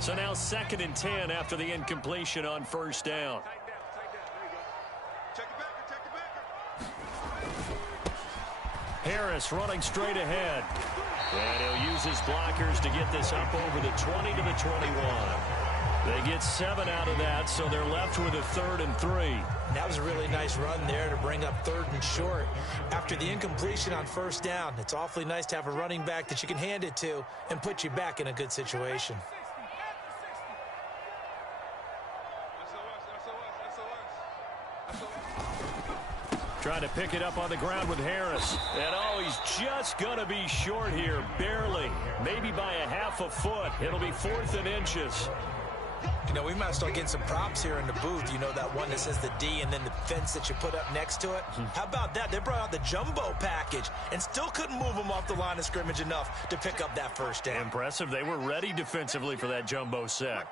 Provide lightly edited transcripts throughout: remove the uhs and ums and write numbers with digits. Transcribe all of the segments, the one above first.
So now 2nd and 10 after the incompletion on first down. Harris running straight ahead. And he'll use his blockers to get this up over the 20 to the 21. They get 7 out of that, so they're left with a 3rd and 3. That was a really nice run there to bring up 3rd and short. After the incompletion on first down, it's awfully nice to have a running back that you can hand it to and put you back in a good situation. Trying to pick it up on the ground with Harris. And, oh, he's just going to be short here, barely. Maybe by a half a foot. It'll be 4th and inches. You know, we might start getting some props here in the booth. You know, that one that says the D and then the fence that you put up next to it? How about that? They brought out the jumbo package and still couldn't move them off the line of scrimmage enough to pick up that first down. Impressive. They were ready defensively for that jumbo sack.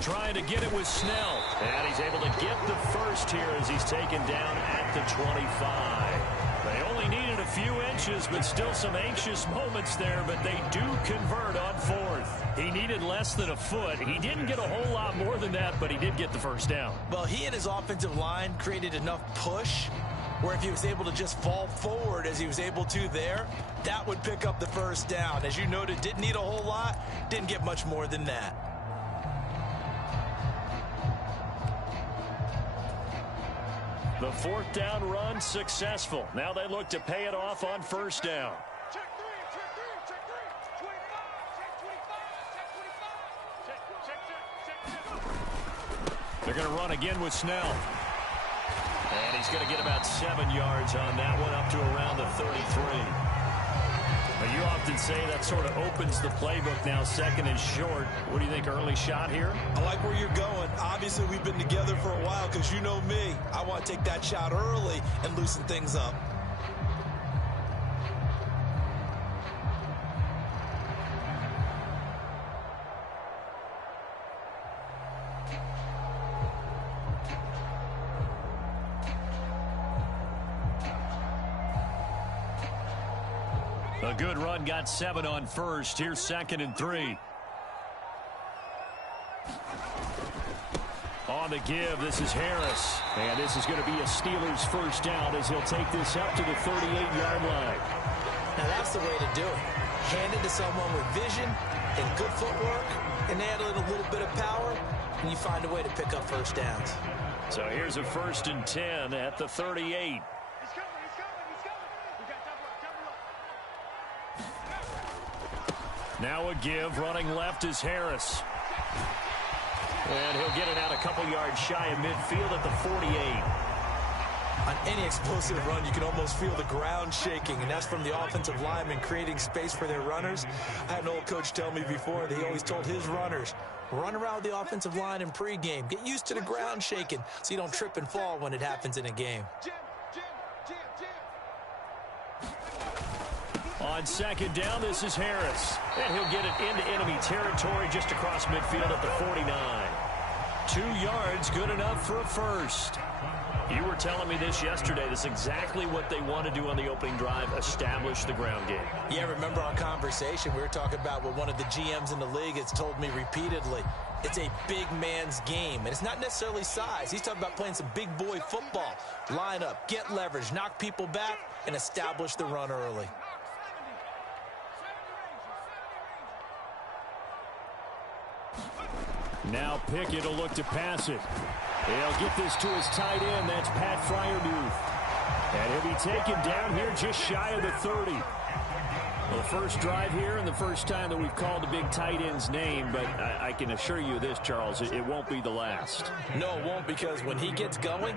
Trying to get it with Snell. And he's able to get the first here as he's taken down at the 25. They only needed a few inches, but still some anxious moments there, but they do convert on 4th. He needed less than a foot. He didn't get a whole lot more than that, but he did get the first down. Well, he and his offensive line created enough push where if he was able to just fall forward as he was able to there, that would pick up the first down. As you noted, didn't need a whole lot, didn't get much more than that. The 4th down run successful. Now they look to pay it off on first down. They're going to run again with Snell. And he's going to get about 7 yards on that one, up to around the 33. But you often say that sort of opens the playbook now, 2nd and short. What do you think, early shot here? I like where you're going. Obviously, we've been together for a while because you know me. I want to take that shot early and loosen things up. A good run, got 7 on first. Here's 2nd and 3. On the give, this is Harris. And this is going to be a Steelers first down as he'll take this up to the 38-yard line. Now that's the way to do it. Hand it to someone with vision and good footwork, and add a little bit of power, and you find a way to pick up first downs. So here's a 1st and 10 at the 38. Now a give, running left is Harris. And he'll get it out a couple yards shy of midfield at the 48. On any explosive run, you can almost feel the ground shaking, and that's from the offensive linemen creating space for their runners. I had an old coach tell me before that he always told his runners, run around the offensive line in pregame. Get used to the ground shaking so you don't trip and fall when it happens in a game. On 2nd down, this is Harris. And he'll get it into enemy territory just across midfield at the 49. 2 yards, good enough for a first. You were telling me this yesterday. This is exactly what they want to do on the opening drive, establish the ground game. Yeah, remember our conversation? We were talking about what one of the GMs in the league has told me repeatedly. It's a big man's game, and it's not necessarily size. He's talking about playing some big boy football. Line up, get leverage, knock people back, and establish the run early. Now Pickett will look to pass it. He'll get this to his tight end. That's Pat Fryermuth. And he'll be taken down here just shy of the 30. Well, the first drive here and the first time that we've called the big tight end's name, but I can assure you this, Charles, it won't be the last. No, it won't, because when he gets going,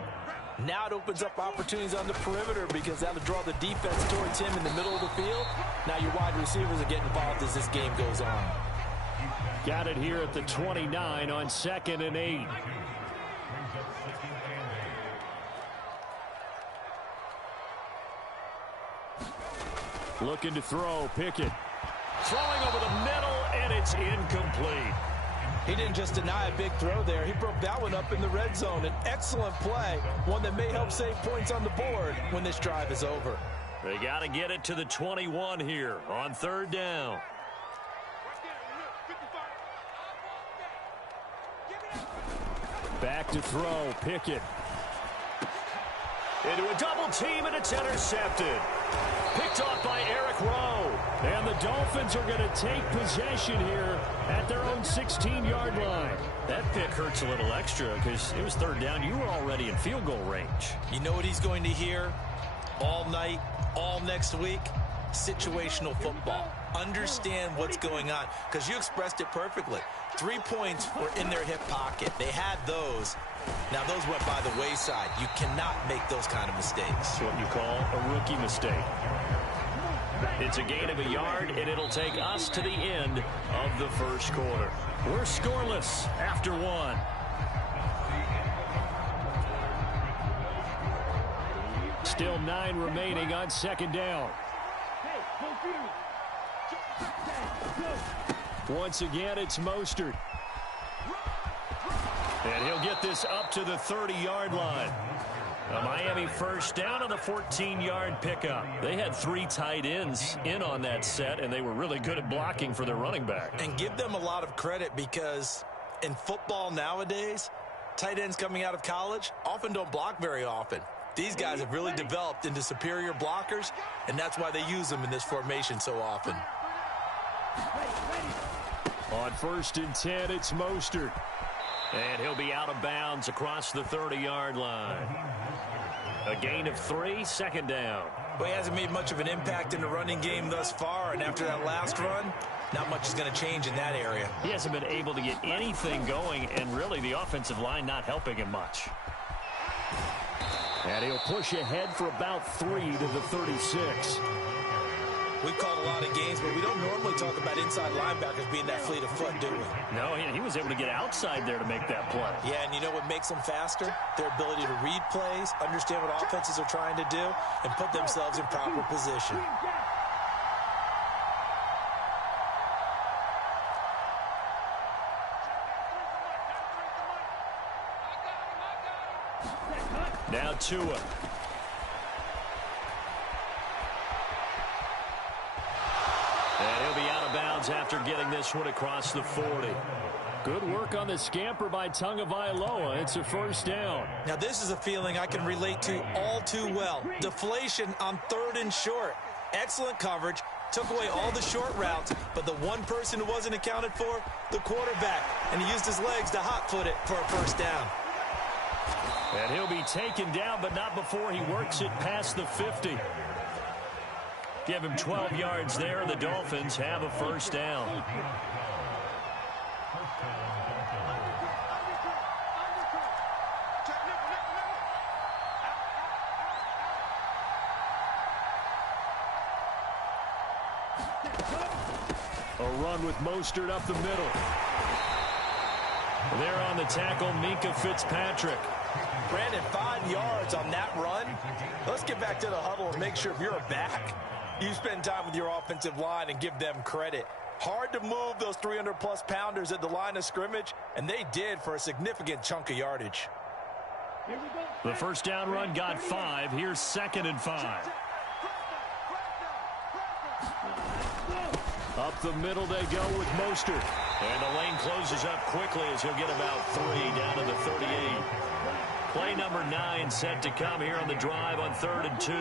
now it opens up opportunities on the perimeter because that'll draw the defense towards him in the middle of the field. Now your wide receivers are getting involved as this game goes on. Got it here at the 29 on 2nd and 8. Looking to throw, Pickett. Throwing over the middle, and it's incomplete. He didn't just deny a big throw there. He broke that one up in the red zone. An excellent play, one that may help save points on the board when this drive is over. They got to get it to the 21 here on third down. Back to throw, Pickett. Into a double team, and it's intercepted. Picked off by Eric Rowe. And the Dolphins are going to take possession here at their own 16-yard line. That pick hurts a little extra because it was third down. You were already in field goal range. You know what he's going to hear all night, all next week? Situational football. Understand what's going on, because you expressed it perfectly. 3 points were in their hip pocket. They had those. Now, those went by the wayside. You cannot make those kind of mistakes. That's what you call a rookie mistake. It's a gain of a yard, and it'll take us to the end of the first quarter. We're scoreless after one. Still 9 remaining on second down. Once again, it's Mostert. And he'll get this up to the 30-yard line. A Miami first down on the 14-yard pickup. They had 3 tight ends in on that set, and they were really good at blocking for their running back. And give them a lot of credit, because in football nowadays, tight ends coming out of college often don't block very often. These guys have really developed into superior blockers, and that's why they use them in this formation so often. On 1st and 10, it's Mostert. And he'll be out of bounds across the 30-yard line. A gain of 3, second down. Well, he hasn't made much of an impact in the running game thus far, and after that last run, not much is going to change in that area. He hasn't been able to get anything going, and really the offensive line not helping him much. And he'll push ahead for about 3 to the 36. We've called a lot of games, but we don't normally talk about inside linebackers being that fleet of foot, do we? No, he was able to get outside there to make that play. Yeah, and you know what makes them faster? Their ability to read plays, understand what offenses are trying to do, and put themselves in proper position. Now Tua. And he'll be out of bounds after getting this one across the 40. Good work on the scamper by Tagovailoa. It's a first down. Now, this is a feeling I can relate to all too well. Deflation on 3rd and short. Excellent coverage. Took away all the short routes, but the one person who wasn't accounted for, the quarterback. And he used his legs to hot-foot it for a first down. And he'll be taken down, but not before he works it past the 50. Give him 12 yards there. The Dolphins have a first down. A run with Mostert up the middle. There on the tackle, Minka Fitzpatrick. Brandon, 5 yards on that run. Let's get back to the huddle and make sure if you're a back, you spend time with your offensive line and give them credit. Hard to move those 300-plus pounders at the line of scrimmage, and they did for a significant chunk of yardage. The first down run got 5. Here's 2nd and 5. Up the middle they go with Mostert. And the lane closes up quickly as he'll get about 3 down to the 38. Play number 9 set to come here on the drive on 3rd and 2.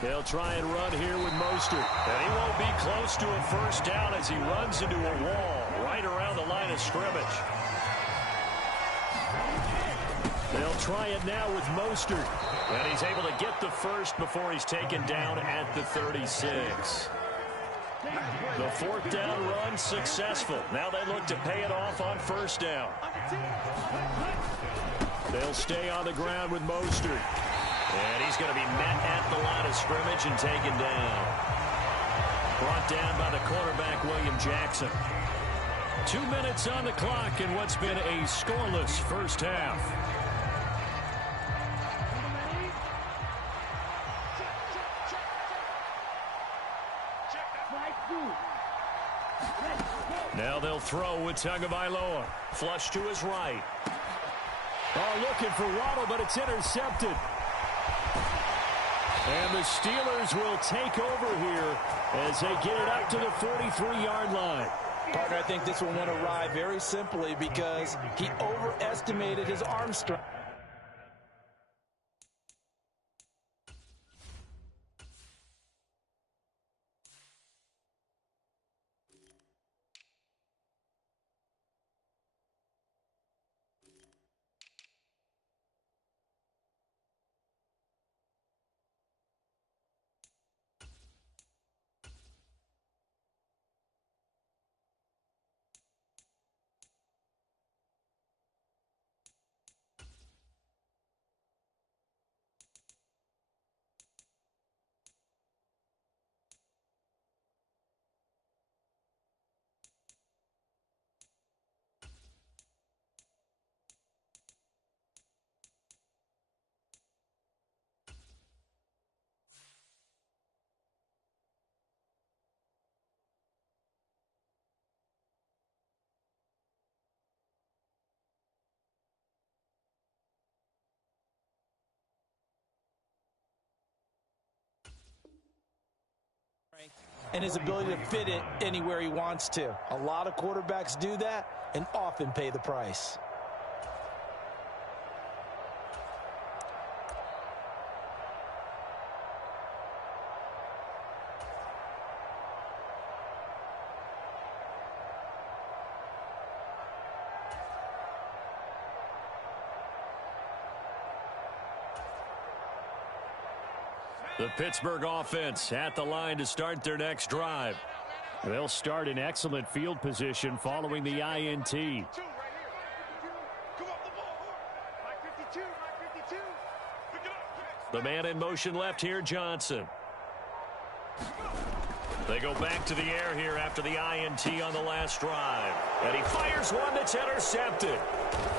They'll try and run here with Mostert. And he won't be close to a first down as he runs into a wall right around the line of scrimmage. They'll try it now with Mostert. And he's able to get the first before he's taken down at the 36. The 4th down run successful. Now they look to pay it off on first down. They'll stay on the ground with Mostert. And he's going to be met at the line of scrimmage and taken down. Brought down by the cornerback, William Jackson. 2 minutes on the clock in what's been a scoreless first half. Now they'll throw with Tagovailoa. Flush to his right. Oh, looking for Waddle, but it's intercepted. And the Steelers will take over here as they get it up to the 43-yard line. Partner, I think this one went awry very simply because he overestimated his arm strength. And his ability to fit it anywhere he wants to. A lot of quarterbacks do that and often pay the price. The Pittsburgh offense at the line to start their next drive. They'll start in excellent field position following the INT. The man in motion left here, Johnson. They go back to the air here after the INT on the last drive. And he fires one that's intercepted.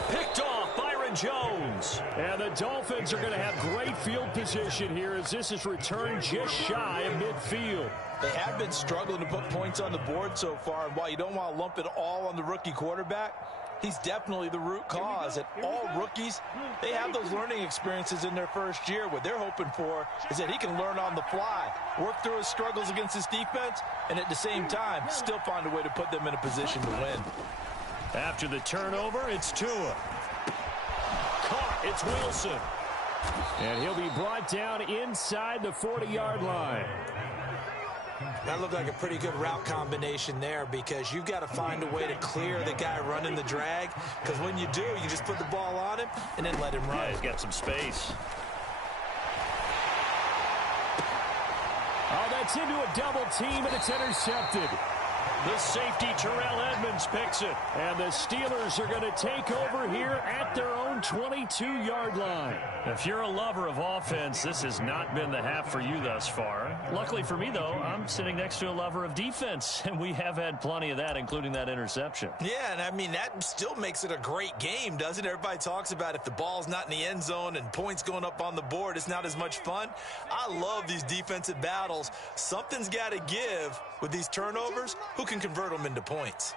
Picked off Byron Jones. And the Dolphins are going to have great field position here as this is returned just shy of midfield. They have been struggling to put points on the board so far. And while you don't want to lump it all on the rookie quarterback, he's definitely the root cause. And all rookies, they have those learning experiences in their first year. What they're hoping for is that he can learn on the fly, work through his struggles against his defense, and at the same time, still find a way to put them in a position to win. After the turnover, it's Tua. Caught, it's Wilson. And he'll be brought down inside the 40-yard line. That looked like a pretty good route combination there because you've got to find a way to clear the guy running the drag, because when you do, you just put the ball on him and then let him run. Yeah, he's got some space. Oh, that's into a double team, and it's intercepted. The safety, Terrell Edmonds, picks it. And the Steelers are going to take over here at their own 22-yard line. If you're a lover of offense, this has not been the half for you thus far. Luckily for me, though, I'm sitting next to a lover of defense, and we have had plenty of that, including that interception. Yeah, and I mean, that still makes it a great game, doesn't it? Everybody talks about if the ball's not in the end zone and points going up on the board, it's not as much fun. I love these defensive battles. Something's got to give with these turnovers. Who can convert them into points?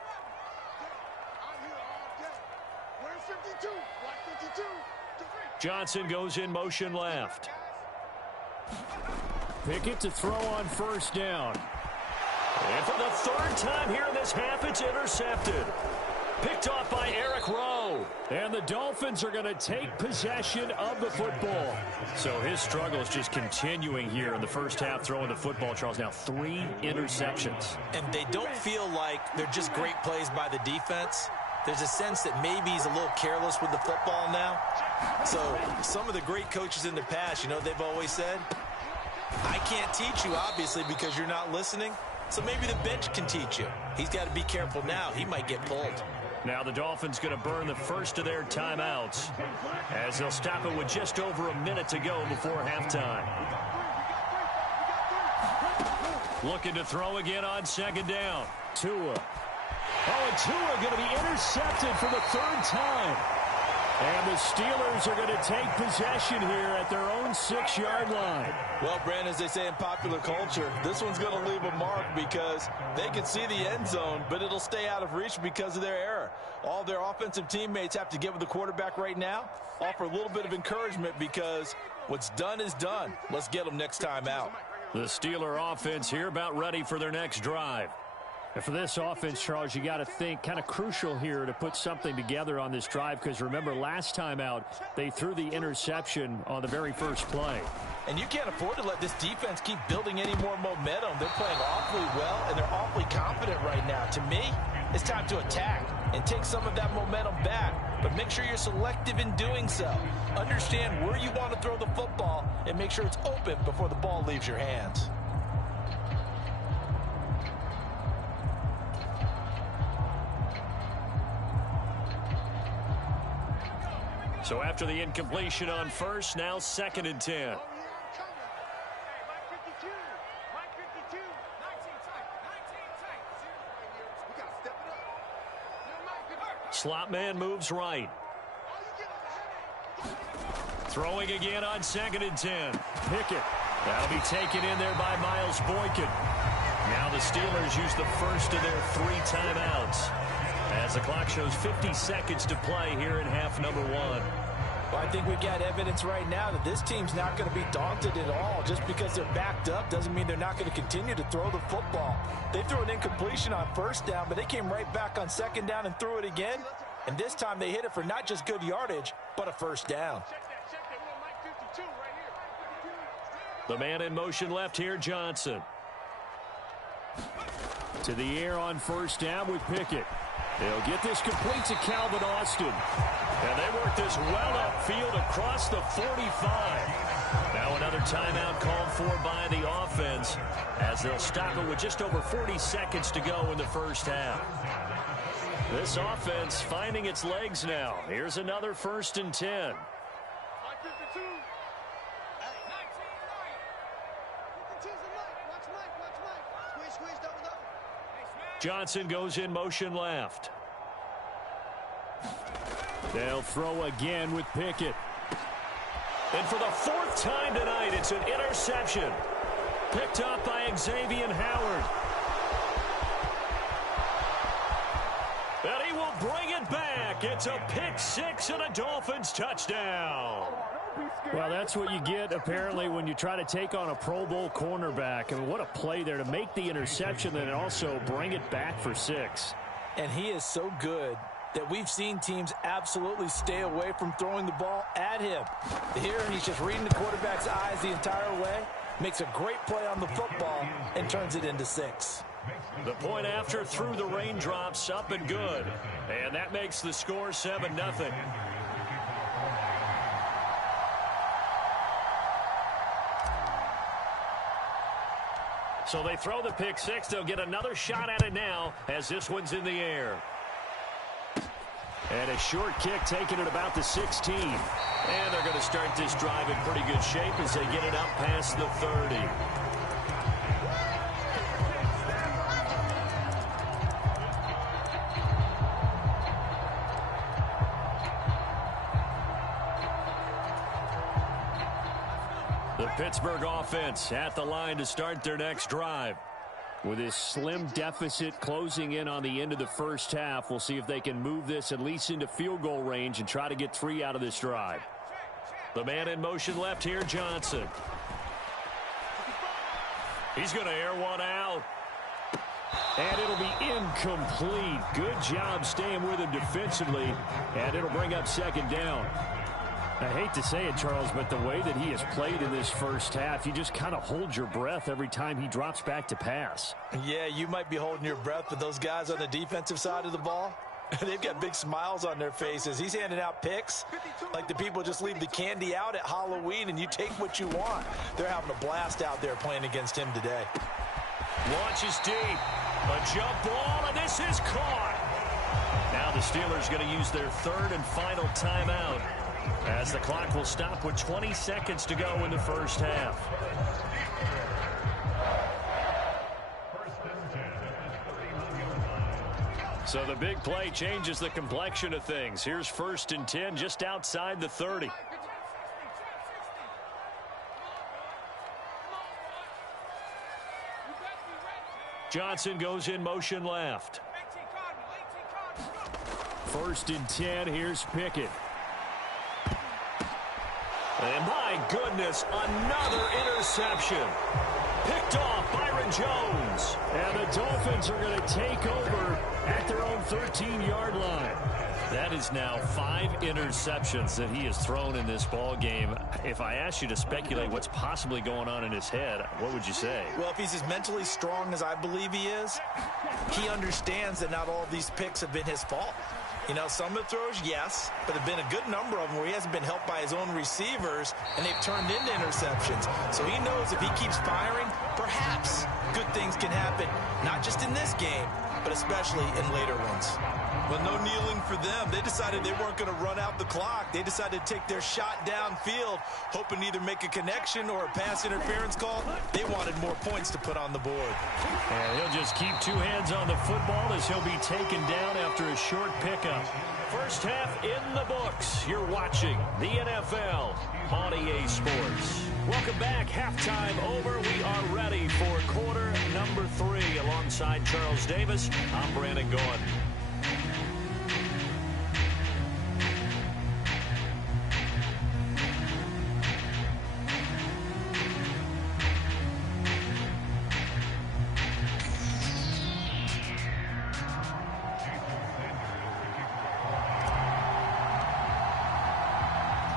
Johnson goes in motion left. Pickett to throw on first down. And for the third time here in this half, it's intercepted. Picked off by Eric Rowe. And the Dolphins are going to take possession of the football. So his struggle is just continuing here in the first half, throwing the football, Charles. Now 3 interceptions. And they don't feel like they're just great plays by the defense. There's a sense that maybe he's a little careless with the football now. So some of the great coaches in the past, you know, they've always said, I can't teach you, obviously, because you're not listening. So maybe the bench can teach you. He's got to be careful now. He might get pulled. Now the Dolphins going to burn the first of their timeouts as they'll stop it with just over a minute to go before halftime. Looking to throw again on second down. Tua. Oh, and Tua going to be intercepted for the third time. And the Steelers are going to take possession here at their own 6-yard line. Well, Brandon, as they say in popular culture, this one's going to leave a mark because they can see the end zone, but it'll stay out of reach because of their error. All their offensive teammates have to get with the quarterback right now, offer a little bit of encouragement because what's done is done. Let's get them next time out. The Steeler offense here about ready for their next drive. And for this offense, Charles, you got to think kind of crucial here to put something together on this drive because remember last time out they threw the interception on the very first play. And you can't afford to let this defense keep building any more momentum. They're playing awfully well and they're awfully confident right now. To me, it's time to attack and take some of that momentum back. But make sure you're selective in doing so. Understand where you want to throw the football and make sure it's open before the ball leaves your hands. So after the incompletion on first, now 2nd and 10. Slot man moves right. Throwing again on 2nd and 10. Pickett. That'll be taken in there by Miles Boykin. Now the Steelers use the first of their 3 timeouts. As the clock shows 50 seconds to play here in half number 1. Well, I think we've got evidence right now that this team's not going to be daunted at all. Just because they're backed up doesn't mean they're not going to continue to throw the football. They threw an incompletion on first down, but they came right back on 2nd down and threw it again. And this time they hit it for not just good yardage, but a first down. The man in motion left here, Johnson. To the air on first down with Pickett. They'll get this complete to Calvin Austin. And they work this well upfield across the 45. Now another timeout called for by the offense as they'll stop it with just over 40 seconds to go in the first half. This offense finding its legs now. Here's another 1st and 10. Johnson goes in motion left. They'll throw again with Pickett. And for the 4th time tonight, it's an interception. Picked up by Xavier Howard. And he will bring it back. It's a pick 6 and a Dolphins touchdown. Well, that's what you get, apparently, when you try to take on a Pro Bowl cornerback. I mean, what a play there to make the interception and also bring it back for 6. And he is so good that we've seen teams absolutely stay away from throwing the ball at him. Here, he's just reading the quarterback's eyes the entire way, makes a great play on the football, and turns it into 6. The point after through the raindrops, up and good. And that makes the score 7-0. So they throw the pick 6. They'll get another shot at it now as this one's in the air. And a short kick taken at about the 16. And they're going to start this drive in pretty good shape as they get it up past the 30. The Pittsburgh offense at the line to start their next drive. With this slim deficit closing in on the end of the first half, we'll see if they can move this at least into field goal range and try to get 3 out of this drive. The man in motion left here, Johnson. He's going to air one out. And it'll be incomplete. Good job staying with him defensively. And it'll bring up 2nd down. I hate to say it, Charles, but the way that he has played in this first half, you just kind of hold your breath every time he drops back to pass. Yeah, you might be holding your breath, but those guys on the defensive side of the ball, they've got big smiles on their faces. He's handing out picks like the people just leave the candy out at Halloween and you take what you want. They're having a blast out there playing against him today. Launches deep. A jump ball, and this is caught. Now the Steelers going to use their 3rd and final timeout, as the clock will stop with 20 seconds to go in the first half. So the big play changes the complexion of things. Here's 1st and 10 just outside the 30. Johnson goes in motion left. 1st and 10. Here's Pickett. And my goodness, another interception. Picked off Byron Jones. And the Dolphins are going to take over at their own 13-yard line. That is now 5 interceptions that he has thrown in this ball game. If I asked you to speculate what's possibly going on in his head, what would you say? Well, if he's as mentally strong as I believe he is, he understands that not all of these picks have been his fault. You know, some of the throws, yes, but there have been a good number of them where he hasn't been helped by his own receivers, and they've turned into interceptions. So he knows if he keeps firing, perhaps good things can happen, not just in this game, but especially in later ones. Well, no kneeling for them. They decided they weren't going to run out the clock. They decided to take their shot downfield, hoping to either make a connection or a pass interference call. They wanted more points to put on the board. And he'll just keep 2 hands on the football as he'll be taken down after a short pickup. First half in the books. You're watching the NFL on EA Sports. Welcome back. Halftime over. We are ready for quarter number 3. Alongside Charles Davis, I'm Brandon Gaughan.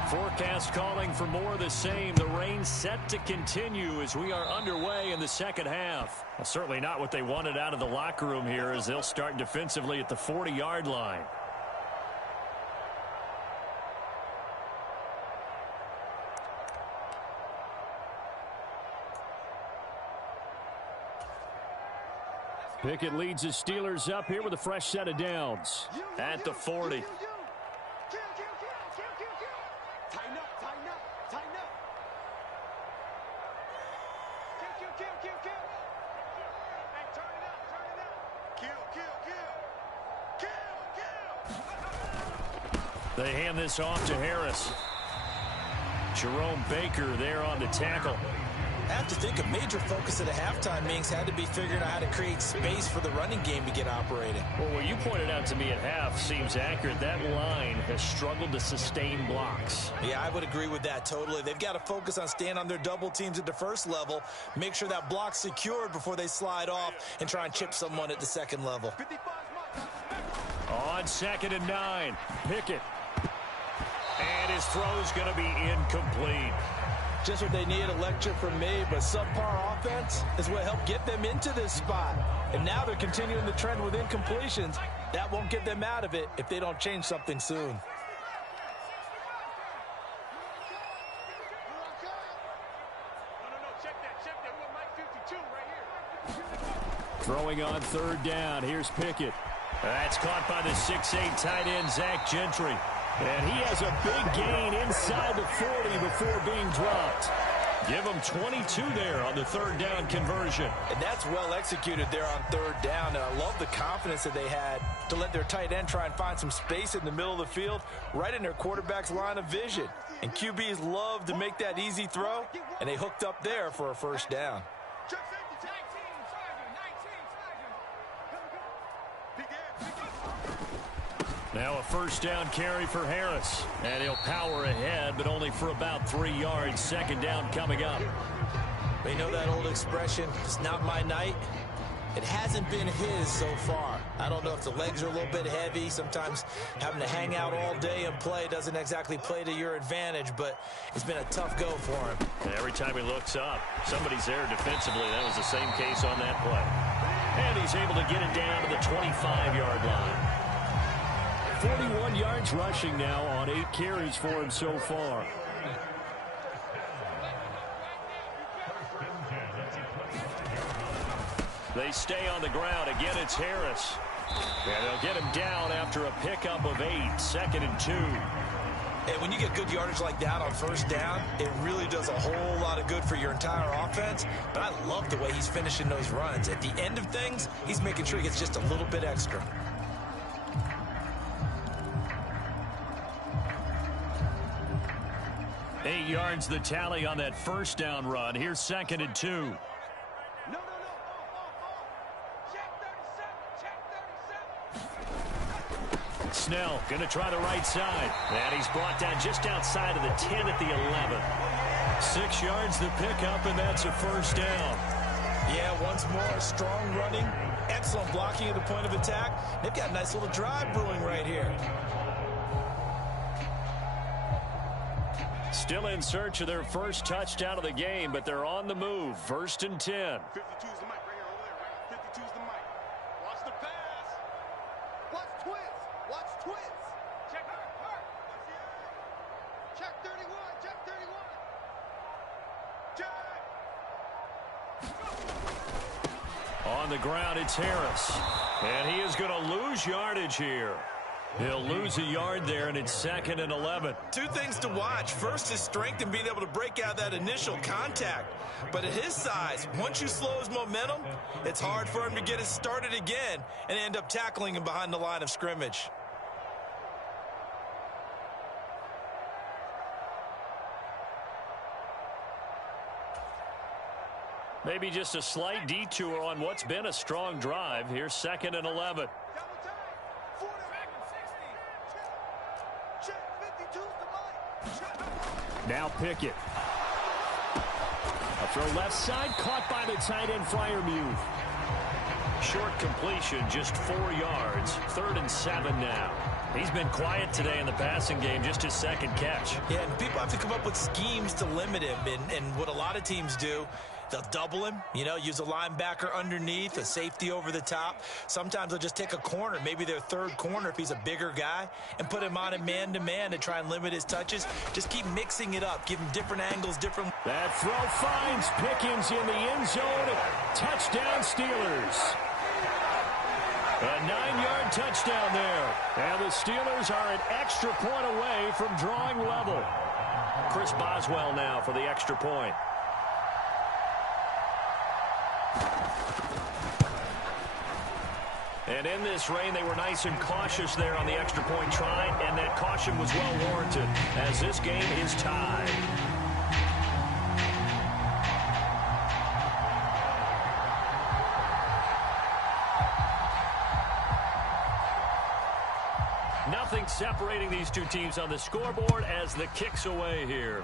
Forecast calling for more of the same. The rain set to continue as we are underway in the second half. Well, certainly not what they wanted out of the locker room here as they'll start defensively at the 40-yard line. Pickett leads the Steelers up here with a fresh set of downs at the 40. They hand this off to Harris. Jerome Baker there on the tackle. I have to think a major focus of the halftime meetings had to be figuring out how to create space for the running game to get operating. Well, what you pointed out to me at half seems accurate. That line has struggled to sustain blocks. Yeah, I would agree with that totally. They've got to focus on staying on their double teams at the first level, make sure that block's secured before they slide off and try and chip someone at the second level. On 2nd and 9, Pickett. And his throw's going to be incomplete. Just what they need, a lecture from me, but subpar offense is what helped get them into this spot. And now they're continuing the trend with incompletions. That won't get them out of it if they don't change something soon. Throwing on 3rd down. Here's Pickett. That's caught by the 6'8" tight end, Zach Gentry. And he has a big gain inside the 40 before being dropped. Give him 22 there on the 3rd down conversion. And that's well executed there on 3rd down. And I love the confidence that they had to let their tight end try and find some space in the middle of the field, right in their quarterback's line of vision. And QBs love to make that easy throw, and they hooked up there for a 1st down. Now a 1st down carry for Harris. And he'll power ahead, but only for about 3 yards. 2nd down coming up. They know that old expression, it's not my night. It hasn't been his so far. I don't know if the legs are a little bit heavy. Sometimes having to hang out all day and play doesn't exactly play to your advantage, but it's been a tough go for him. And every time he looks up, somebody's there defensively. That was the same case on that play. And he's able to get it down to the 25-yard line. 41 yards rushing now on 8 carries for him so far. They stay on the ground. Again, it's Harris. And they'll get him down after a pickup of 8. 2nd and 2. And when you get good yardage like that on 1st down, it really does a whole lot of good for your entire offense. But I love the way he's finishing those runs. At the end of things, he's making sure he gets just a little bit extra. 8 yards the tally on that first down run. Here's 2nd and 2. Snell going to try the right side. And he's brought down just outside of the 10 at the 11. 6 yards the pickup, and that's a first down. Yeah, once more, strong running, excellent blocking at the point of attack. They've got a nice little drive brewing right here. Still in search of their first touchdown of the game, but they're on the move. 1st and 10. 52's the mic right here over there, right? 52's the mic. Watch the pass. Watch twins. Watch twins. Check hurt. Check 31. Check 31. Check. On the ground, it's Harris. And he is going to lose yardage here. He'll lose a yard there, and it's 2nd and 11. Two things to watch. First is strength and being able to break out that initial contact. But at his size, once you slow his momentum, it's hard for him to get it started again and end up tackling him behind the line of scrimmage. Maybe just a slight detour on what's been a strong drive. Here's 2nd and 11. Now Pickett. A throw left side, caught by the tight end Freiermuth. Short completion, just 4 yards. 3rd and 7 now. He's been quiet today in the passing game, just his 2nd catch. Yeah, and people have to come up with schemes to limit him. And what a lot of teams do, they'll double him, use a linebacker underneath, a safety over the top. Sometimes they'll just take a corner, maybe their 3rd corner if he's a bigger guy, and put him on a man-to-man to try and limit his touches. Just keep mixing it up, give him different angles, different... That throw finds Pickens in the end zone. Touchdown Steelers. A 9-yard touchdown there. And the Steelers are an extra point away from drawing level. Chris Boswell now for the extra point. And in this rain, they were nice and cautious there on the extra point try, and that caution was well warranted as this game is tied. Nothing separating these two teams on the scoreboard as the kick's away here.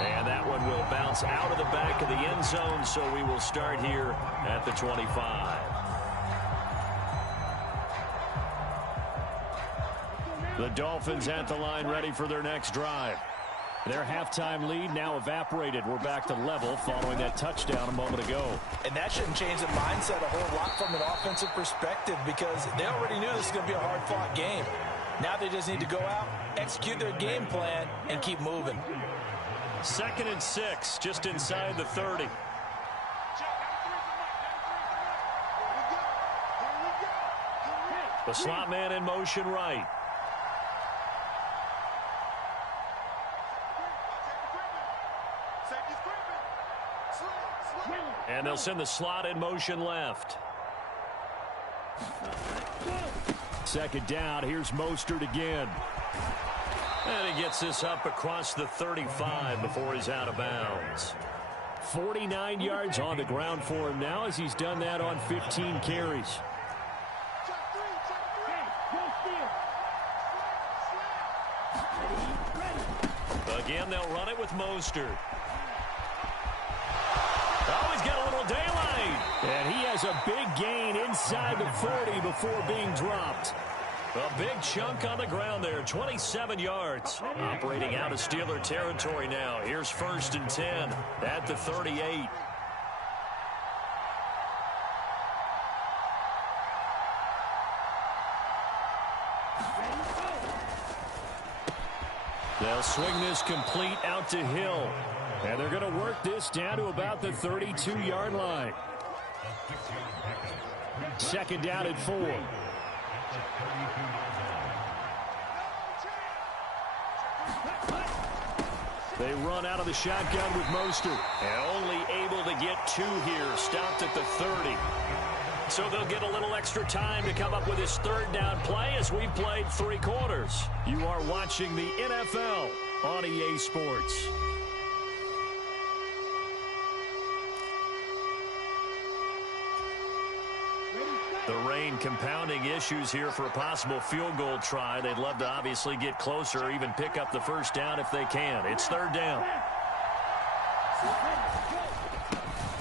And that one will bounce out of the back of the end zone, so we will start here at the 25. The Dolphins at the line ready for their next drive. Their halftime lead now evaporated. We're back to level following that touchdown a moment ago. And that shouldn't change the mindset a whole lot from an offensive perspective because they already knew this was going to be a hard-fought game. Now they just need to go out, execute their game plan, and keep moving. 2nd and 6, just inside the 30. The slot man in motion right. And they'll send the slot in motion left. 2nd down. Here's Mostert again. And he gets this up across the 35 before he's out of bounds. 49 yards on the ground for him now as he's done that on 15 carries. Again, they'll run it with Mostert. Oh, he's got a little daylight. And he has a big gain inside the 40 before being dropped. A big chunk on the ground there, 27 yards. Operating out of Steeler territory now. Here's 1st and 10 at the 38. They'll swing this complete out to Hill. And they're going to work this down to about the 32-yard line. 2nd down at 4. They run out of the shotgun with Mostert. And only able to get 2 here. Stopped at the 30. So they'll get a little extra time to come up with his third down play as we've played 3 quarters. You are watching the NFL on EA Sports. The rain compounding issues here for a possible field goal try. They'd love to obviously get closer or even pick up the first down if they can. It's 3rd down.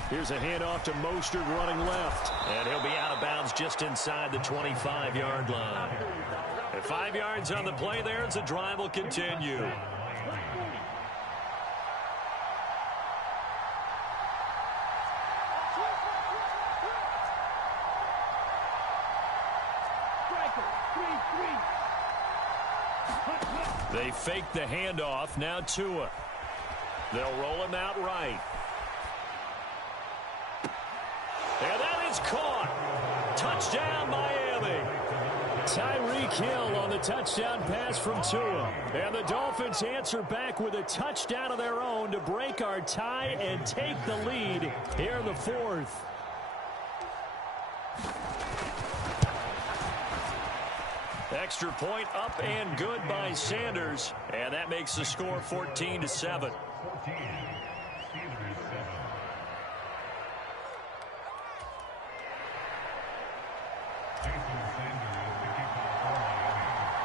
Here's a handoff to Mostert running left. And he'll be out of bounds just inside the 25-yard line. At 5 yards on the play there as the drive will continue. They fake the handoff. Now Tua. They'll roll him out right. And that is caught. Touchdown, Miami. Tyreek Hill on the touchdown pass from Tua. And the Dolphins answer back with a touchdown of their own to break our tie and take the lead here in the 4th. Extra point up and good by Sanders. And that makes the score 14-7.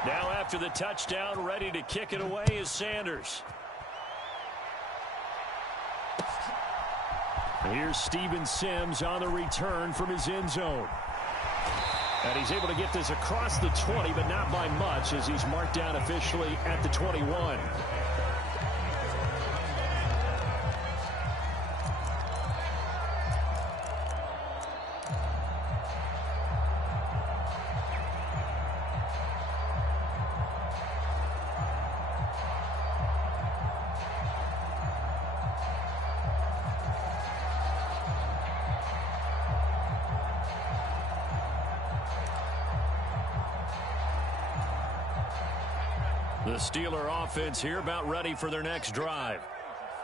Now after the touchdown, ready to kick it away is Sanders. Here's Steven Sims on the return from his end zone. And he's able to get this across the 20, but not by much as he's marked down officially at the 21. The Steeler offense here about ready for their next drive.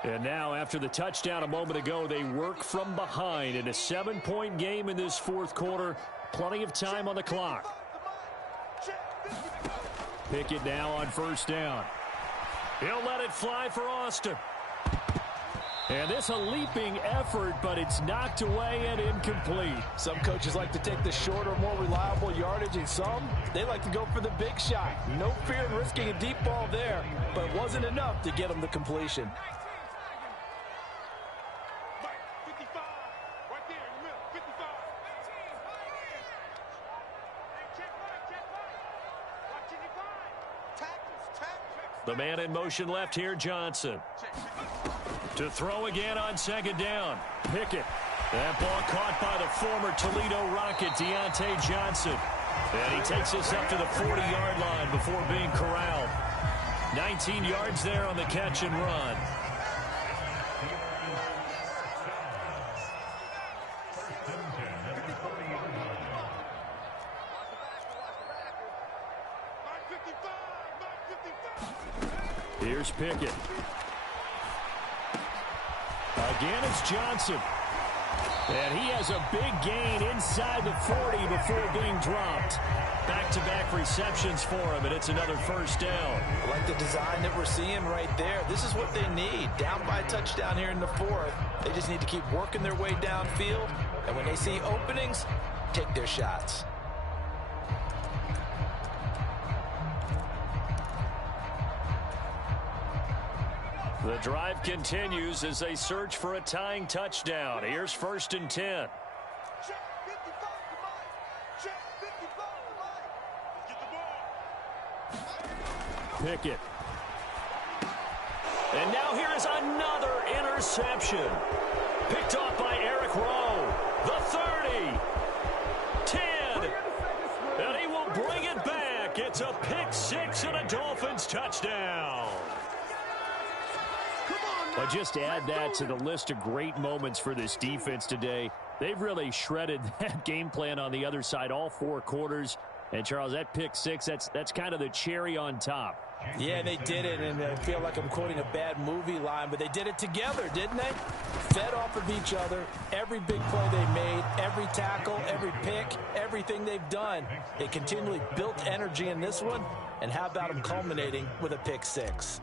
And now after the touchdown a moment ago, they work from behind in a 7-point game in this 4th quarter. Plenty of time on the clock. Pickett now on 1st down. He'll let it fly for Austin. And this a leaping effort, but it's knocked away and incomplete. Some coaches like to take the shorter, more reliable yardage, and some, they like to go for the big shot. No fear in risking a deep ball there, but it wasn't enough to get them the completion. The man in motion left here, Johnson. To throw again on 2nd down. Pickett. That ball caught by the former Toledo Rocket, Deontay Johnson. And he takes us up to the 40-yard line before being corralled. 19 yards there on the catch and run. Here's Pickett. Again, it's Johnson. And he has a big gain inside the 40 before being dropped. Back-to-back receptions for him, and it's another 1st down. I like the design that we're seeing right there. This is what they need. Down by a touchdown here in the 4th. They just need to keep working their way downfield. And when they see openings, take their shots. The drive continues as they search for a tying touchdown. Here's 1st and 10. Pickett. And now here is another interception. Picked off by Eric Rowe. The 30. 10. And he will bring it back. It's a pick 6 and a Dolphins touchdown. But just add that to the list of great moments for this defense today. They've really shredded that game plan on the other side all 4 quarters. And, Charles, that pick six, that's kind of the cherry on top. Yeah, they did it, and I feel like I'm quoting a bad movie line, but they did it together, didn't they? Fed off of each other, every big play they made, every tackle, every pick, everything they've done. They continually built energy in this one, and how about them culminating with a pick six?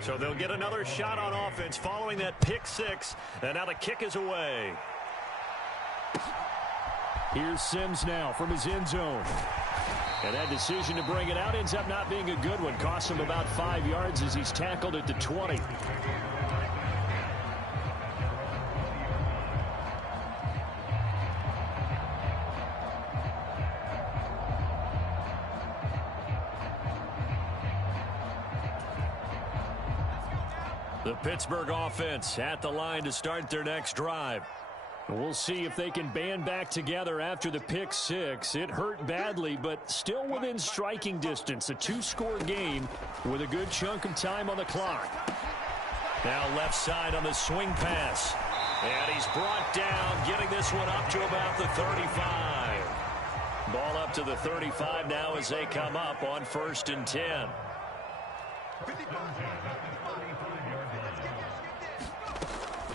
So they'll get another shot on offense following that pick six, and now the kick is away. Here's Sims now from his end zone. And that decision to bring it out ends up not being a good one. Costs him about 5 yards as he's tackled at the 20. The Pittsburgh offense at the line to start their next drive. We'll see if they can band back together after the pick six. It hurt badly, but still within striking distance. A two-score game with a good chunk of time on the clock. Now left side on the swing pass. And he's brought down, getting this one up to about the 35. Ball up to the 35 now as they come up on 1st and 10.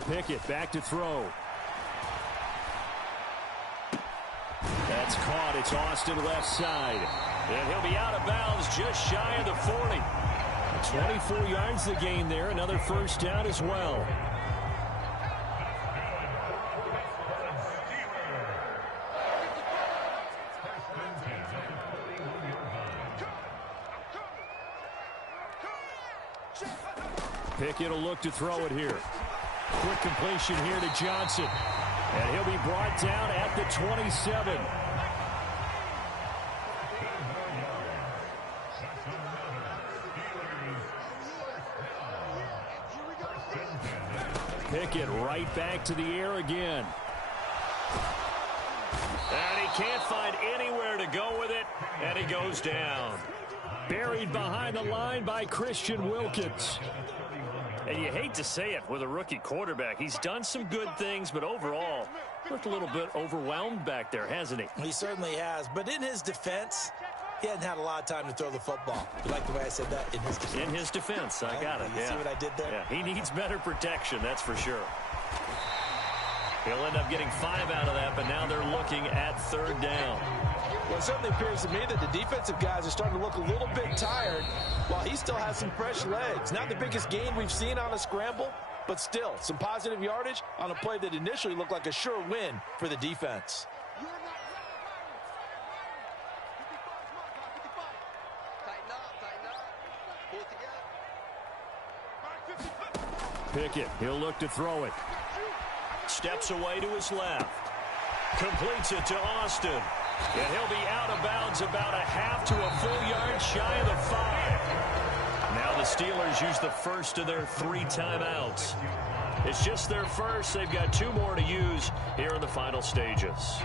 Pickett back to throw. That's caught. It's Austin left side. And he'll be out of bounds just shy of the 40. 24 yards the gain there. Another first down as well. Pickett will look to throw it here. Quick completion here to Johnson. And he'll be brought down at the 27. Pickett right back to the air again. And he can't find anywhere to go with it, and he goes down. Buried behind the line by Christian Wilkins. And you hate to say it with a rookie quarterback. He's done some good things, but overall, looked a little bit overwhelmed back there, hasn't he? He certainly has. But in his defense, he hasn't had a lot of time to throw the football. You like the way I said that? In his defense. In his defense. I got it. You see what I did there? Yeah, he needs better protection, that's for sure. He'll end up getting 5 out of that, but now they're looking at 3rd down. Well, it certainly appears to me that the defensive guys are starting to look a little bit tired while he still has some fresh legs. Not the biggest gain we've seen on a scramble, but still some positive yardage on a play that initially looked like a sure win for the defense. Pickett, he'll look to throw it. Steps away to his left. Completes it to Austin. And he'll be out of bounds about a half to a full yard shy of the 5. Now the Steelers use the first of their 3 timeouts. It's just their first. They've got 2 more to use here in the final stages.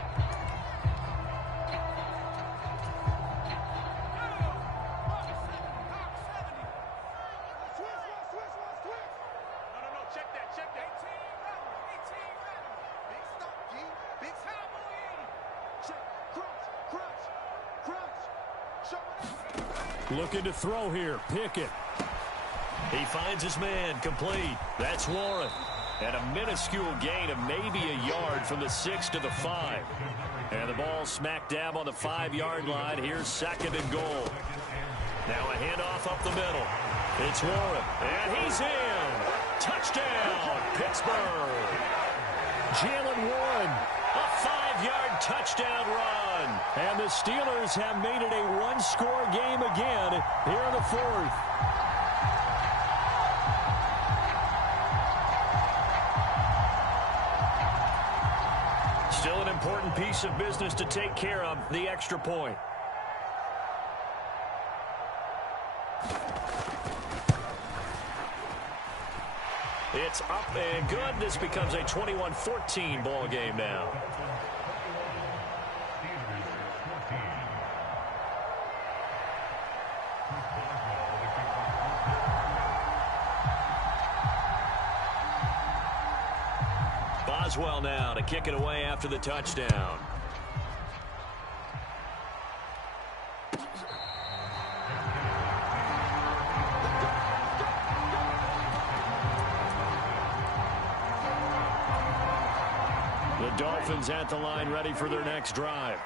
Looking to throw here. Pickett. He finds his man. Complete. That's Warren. And a minuscule gain of maybe a yard from the 6 to the 5. And the ball smack dab on the 5-yard line. Here's 2nd and goal. Now a handoff up the middle. It's Warren. And he's in. Touchdown, Pittsburgh. Jalen Warren. A 5-yard touchdown run. And the Steelers have made it a 1-score game again here in the 4th. Still an important piece of business to take care of, the extra point. It's up and good. This becomes a 21-14 ball game now. Boswell now to kick it away after the touchdown. Dolphins at the line, ready for their next drive.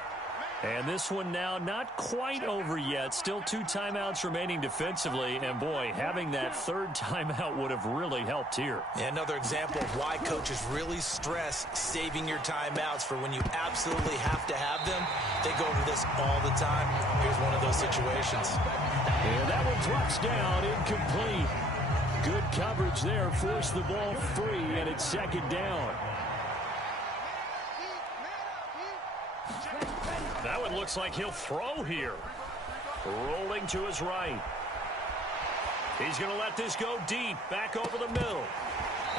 And this one now not quite over yet. Still 2 timeouts remaining defensively. And, boy, having that third timeout would have really helped here. Yeah, another example of why coaches really stress saving your timeouts for when you absolutely have to have them. They go over this all the time. Here's one of those situations. And that one drops down, incomplete. Good coverage there. Forced the ball free, and it's second down. That one looks like he'll throw here. Rolling to his right. He's going to let this go deep, back over the middle.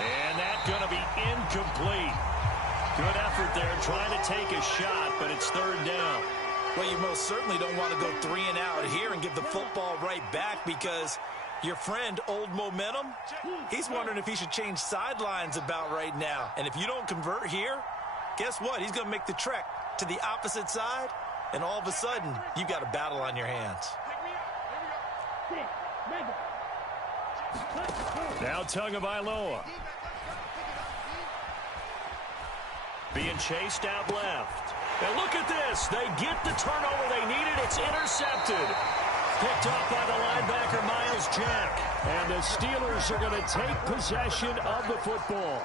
And that's going to be incomplete. Good effort there, trying to take a shot, but it's third down. Well, you most certainly don't want to go 3 and out here and give the football right back, because your friend, Old Momentum, he's wondering if he should change sidelines about right now. And if you don't convert here, guess what? He's going to make the trek to the opposite side, and all of a sudden, you've got a battle on your hands. Now Tagovailoa. Being chased out left. And look at this. They get the turnover they needed. It's intercepted. Picked up by the linebacker, Miles Jack. And the Steelers are going to take possession of the football.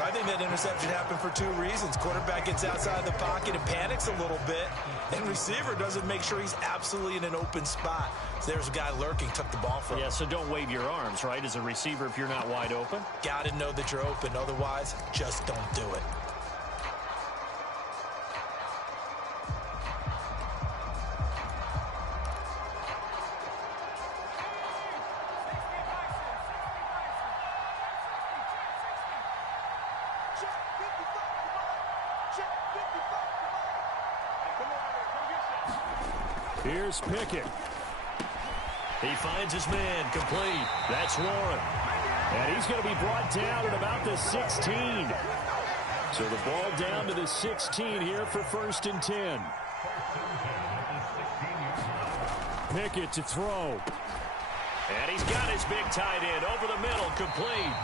I think that interception happened for 2 reasons. Quarterback gets outside the pocket and panics a little bit, and receiver doesn't make sure he's absolutely in an open spot. So there's a guy lurking, took the ball from him. Yeah, so don't wave your arms, right, as a receiver if you're not wide open. Got to know that you're open. Otherwise, just don't do it. Here's Pickett. He finds his man, complete. That's Warren. And he's going to be brought down at about the 16. So the ball down to the 16 here for 1st and 10. Pickett to throw. And he's got his big tight end over the middle, complete.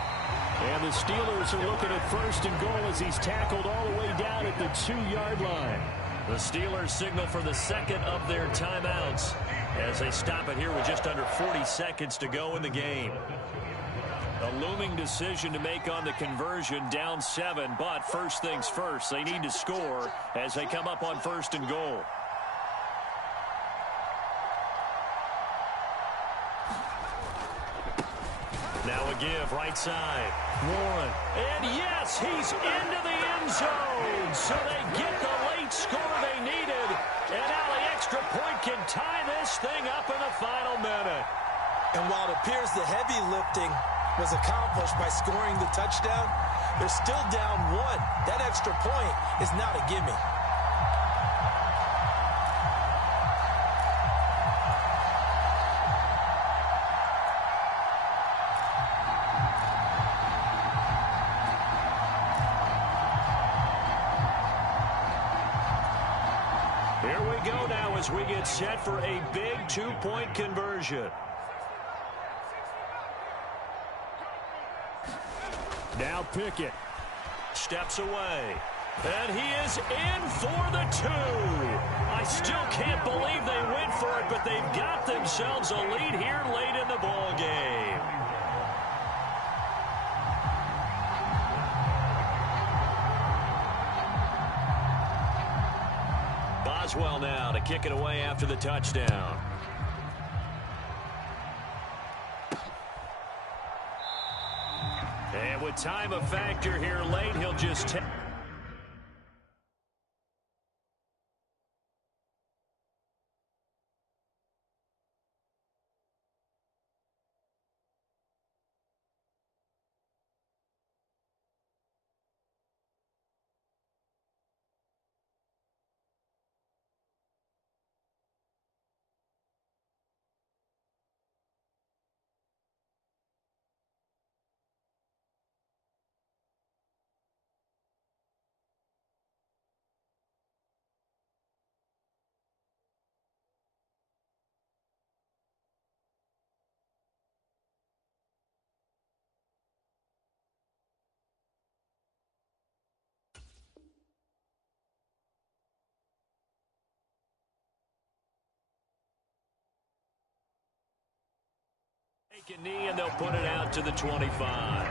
And the Steelers are looking at 1st and goal as he's tackled all the way down at the 2-yard line. The Steelers signal for the second of their timeouts as they stop it here with just under 40 seconds to go in the game. A looming decision to make on the conversion, down 7, but first things first, they need to score as they come up on 1st and goal. Now a give, right side. Warren. And yes, he's into the end zone. So they get the late score they needed. And now the extra point can tie this thing up in the final minute. And while it appears the heavy lifting was accomplished by scoring the touchdown, they're still down 1. That extra point is not a gimme. Here we go now as we get set for a big 2-point conversion. Now Pickett steps away. And he is in for the 2. I still can't believe they went for it, but they've got themselves a lead here late in the ball game. Boswell now to kick it away after the touchdown. And with time a factor here late, he'll just take. Take a knee, and they'll put it out to the 25.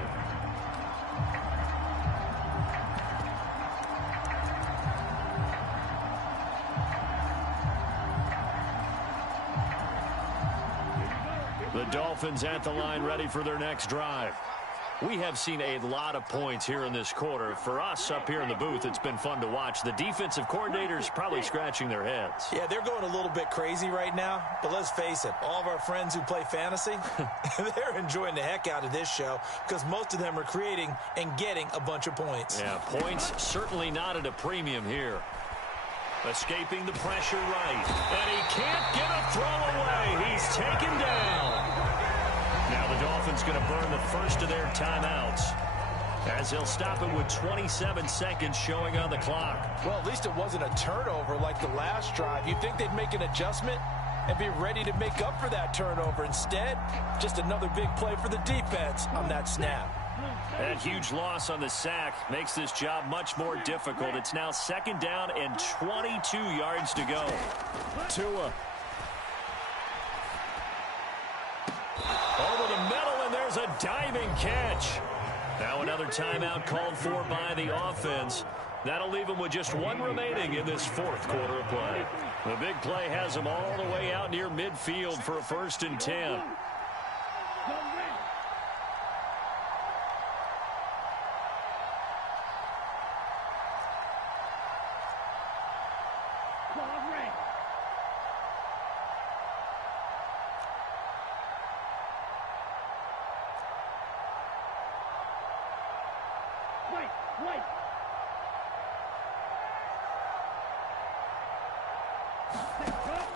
The Dolphins at the line ready for their next drive. We have seen a lot of points here in this quarter. For us up here in the booth, it's been fun to watch. The defensive coordinators probably scratching their heads. Yeah, they're going a little bit crazy right now. But let's face it, all of our friends who play fantasy, they're enjoying the heck out of this show because most of them are creating and getting a bunch of points. Yeah, points certainly not at a premium here. Escaping the pressure right. And he can't get a throw away. He's taken down. Now the Dolphins going to burn the first of their timeouts as they'll stop it with 27 seconds showing on the clock. Well, at least it wasn't a turnover like the last drive. You'd think they'd make an adjustment and be ready to make up for that turnover. Instead, just another big play for the defense on that snap. That huge loss on the sack makes this job much more difficult. It's now 2nd down and 22 yards to go. Tua. Over the middle, and there's a diving catch. Now another timeout called for by the offense. That'll leave them with just one remaining in this 4th quarter of play. The big play has them all the way out near midfield for a 1st and 10.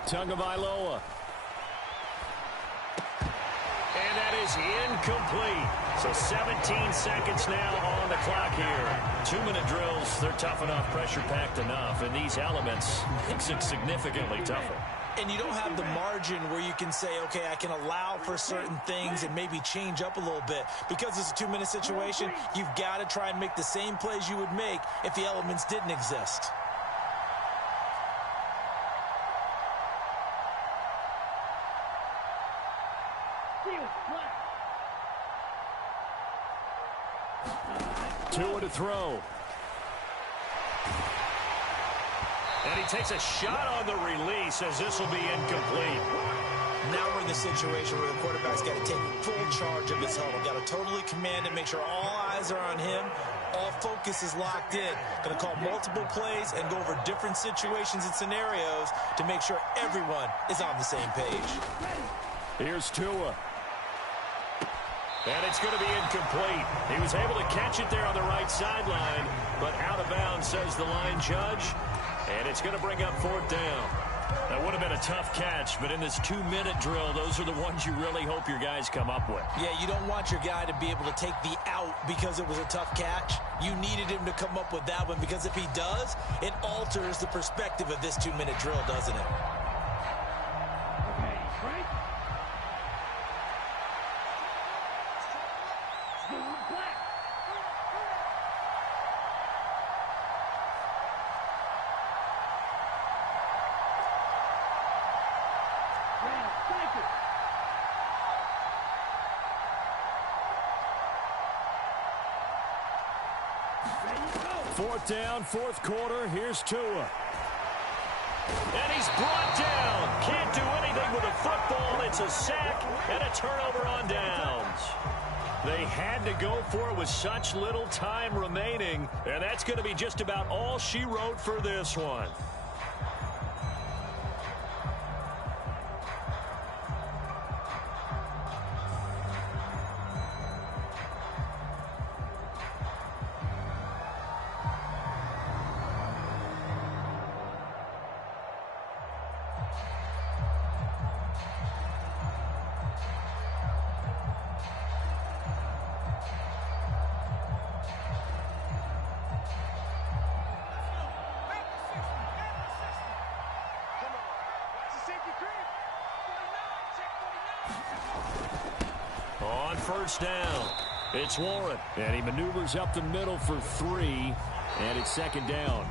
Tagovailoa. And that is incomplete. So 17 seconds now on the clock here. 2-minute drills, they're tough enough, pressure-packed enough, and these elements makes it significantly tougher. And you don't have the margin where you can say, okay, I can allow for certain things and maybe change up a little bit. Because it's a 2-minute situation, you've got to try and make the same plays you would make if the elements didn't exist. Tua to throw. And he takes a shot on the release as this will be incomplete. Now we're in the situation where the quarterback's got to take full charge of his huddle. Got to totally command it, make sure all eyes are on him. All focus is locked in. Going to call multiple plays and go over different situations and scenarios to make sure everyone is on the same page. Here's Tua. And it's going to be incomplete. He was able to catch it there on the right sideline, but out of bounds, says the line judge. And it's going to bring up 4th down. That would have been a tough catch, but in this 2-minute drill, those are the ones you really hope your guys come up with. Yeah, you don't want your guy to be able to take the out because it was a tough catch. You needed him to come up with that one because if he does, it alters the perspective of this 2-minute drill, doesn't it? Fourth down, 4th quarter. Here's Tua. And he's brought down. Can't do anything with a football. It's a sack and a turnover on downs. They had to go for it with such little time remaining, and that's going to be just about all she wrote for this one. On 1st down, it's Warren. And he maneuvers up the middle for 3, and it's 2nd down.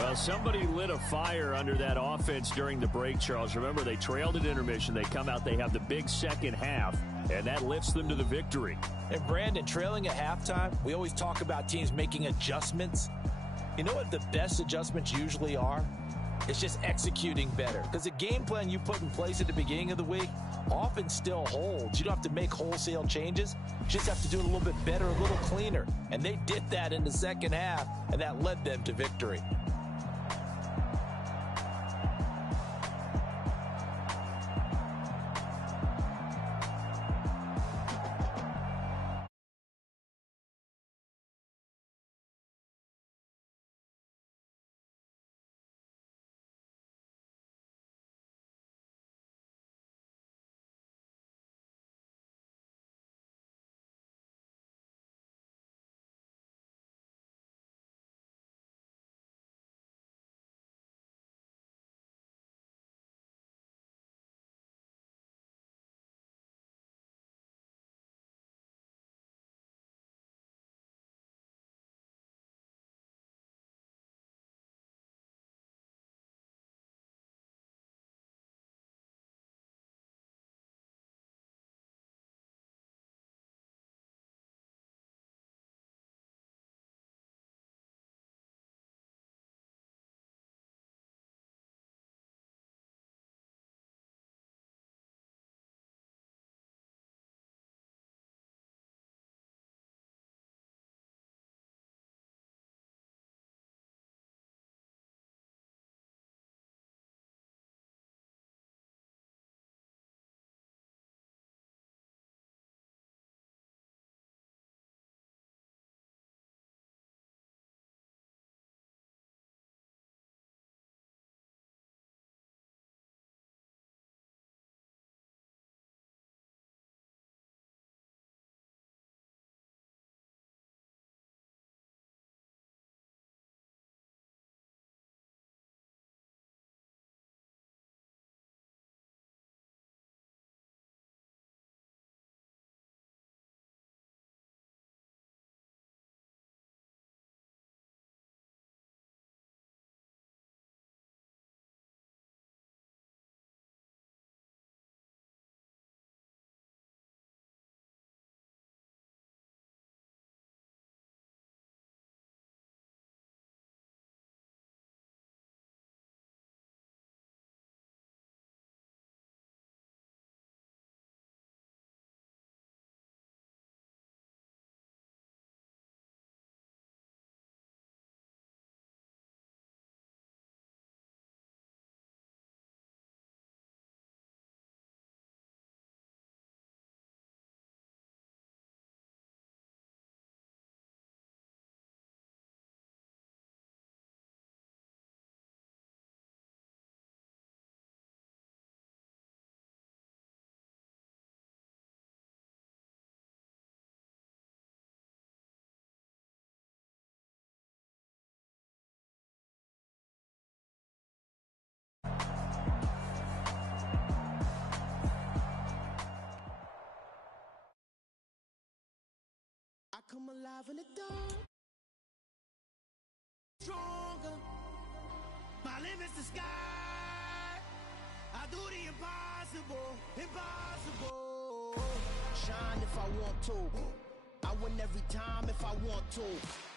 Well, somebody lit a fire under that offense during the break, Charles. Remember, they trailed at intermission. They come out, they have the big second half, and that lifts them to the victory. And, Brandon, trailing at halftime, we always talk about teams making adjustments. You know what the best adjustments usually are? It's just executing better. Because the game plan you put in place at the beginning of the week often still holds. You don't have to make wholesale changes. You just have to do it a little bit better, a little cleaner. And they did that in the second half, and that led them to victory. I come alive in the dark, stronger. My limit's the sky. I do the impossible, impossible. Shine if I want to. I win every time if I want to.